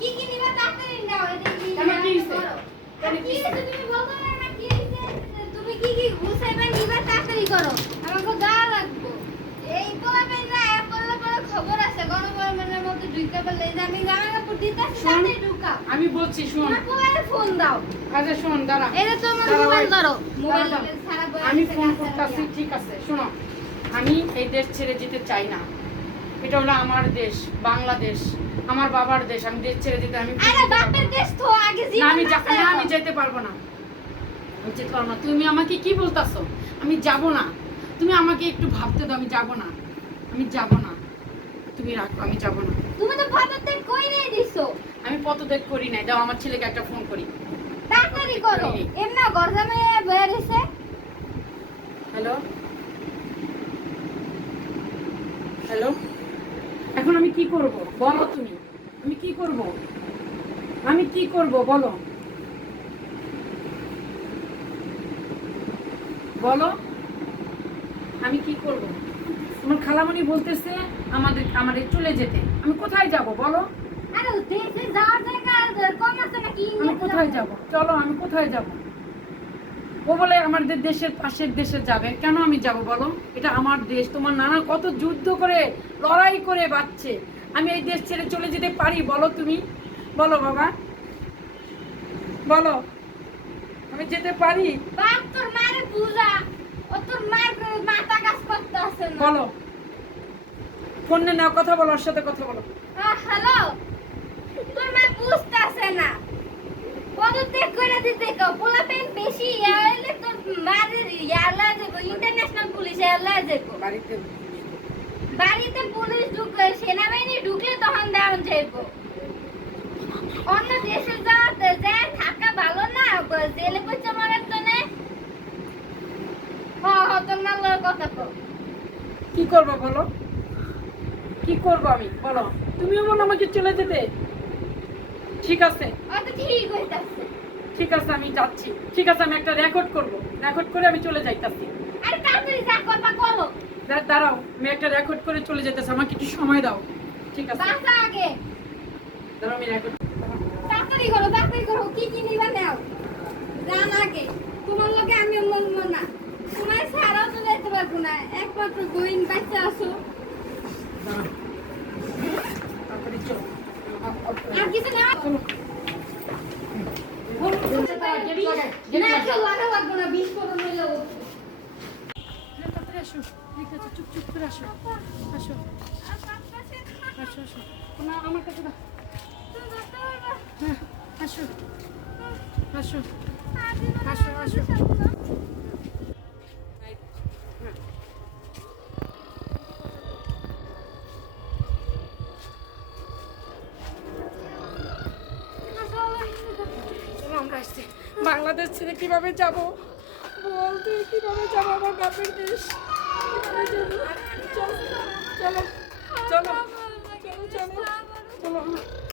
কি কি নিবা তাড়াতাড়ি নাও এটা কি কেন, কি হইছে? করো। কি হইছে? তুমি বলতো না না কি হইছে? তুমি কি কি গুছাইবা নিবা তাড়াতাড়ি করো। আমাকে গা লাগবো। এই পোলা পেনা এক করলে পরে খবর আছে গণগণমের মধ্যে ঢুকে বললে যে আমি জামা কাপড় দিতে সাথে ঢুকাও। আমি বলছি শোন। পোলারে ফোন দাও। আচ্ছা শোন দাঁড়া। যে তোমার মোবাইল ধরো। মোবাইল সারা আমি ফোন করতেছি ঠিক আছে। শোনো আমি এই দেশ ছেড়ে যেতে চাই না। এটা হলো আমার দেশ বাংলাদেশ আমার বাবার দেশ আমি দেশ ছেড়ে যেতে আমি আরে বাপের দেশ তো আগে না জীবন আমি যা- না, আমি যেতে পারব না। আমি যেতে পারব না। তুমি আমাকে কি বলতাছো? আমি যাব না। তুমি আমাকে একটু ভাবতে দাও আমি যাব না। আমি যাব না। তুমি রাখো আমি যাব না। তুমি তো পদত্যাগ কইরেই দিছো। আমি পদত্যাগ করি নাই। দাও আমার ছেলেকে একটা ফোন করি। তাড়াতাড়ি করো। এমনা গরজামে বের হইছে হ্যালো? হ্যালো? কি করব? বলো তুমি। আমি কি করব? আমি কি করব? বলো। বলো। আমি কি করব? আমার খালামণি বলতেছে আমাদের আমাদের চলে যেতে। আমি কোথায় যাব? বলো। আরে দেশে যাওয়ার জায়গা কম আছে নাকি? আমি কোথায় যাব? চলো আমি কোথায় যাব? ও বলে আমাদের দেশের পাশের দেশে যাবে কেন আমি যাব বলো? এটা আমার দেশ। তোমার নানা কত যুদ্ধ করে লড়াই করে বাঁচছে। আমি এই দেশ ছেড়ে চলে যেতে পারি বলো তুমি। বলো বাবা। বলো। আমি যেতে পারি। বাপ তোর মারে ও তোর মার মাথা কাজ করতে আছে না। বলো। ফোনে নাও কথা বলো ওর সাথে কথা বলো। হ্যালো তোর মা বুঝতে আছে না পদত্যাগ করে দিতে কও পোলা পেন বেশি ইয়া হইলে তোর মারের ইয়ালা যাব ইন্টারন্যাশনাল পুলিশ ইয়ালা যাব বাড়িতে বাড়িতে পুলিশ ঢুকে সেনাবাহিনী ঢুকলে তখন দেওয়া যাইব অন্য দেশে যাওয়াতে যায় থাকা ভালো না জেলে পয়সা মারার জন্য হ হ তোর মাল্লার কথা কো কি করব বলো? কি করব আমি? বলো। তুমিও বলো আমাকে চলে যেতে। ঠিক আছে। ঠিক আছে আমি যাচ্ছি। ঠিক আছে আমি একটা রেকর্ড করব। রেকর্ড করে আমি চলে যাইতাছি। আরে তাড়াতাড়ি যা করবা করো দাঁড়াও আমি একটা রেকর্ড করে চলে যেতেছি আমাকে একটু সময় দাও। ঠিক আছে। বাসা আগে। দাঁড়াও আমি রেকর্ড তাড়াতাড়ি করো তাড়াতাড়ি করো কি কি নিবা নাও। জান আগে তোমার লগে আমি মনবো না। তোমার ছাড়াও তো যেতে পারব না একমাত্র গোয়িং বাচ্চা আসো আর কিছু না চলো গেট লাগাই, গেট না লাগাই। কেউ লাগা লাগবো না বিষ করে নইলে ও তাড়াতাড়ি আসো ঠিক আছে চুপ করে আসো আসো আসো আসো না আমার কাছে দাও হ্যাঁ আসো আসো আসো আসো আমরা বাংলাদেশ ছেড়ে কীভাবে যাব? বলতে কীভাবে যাব আমার বাপের দেশ?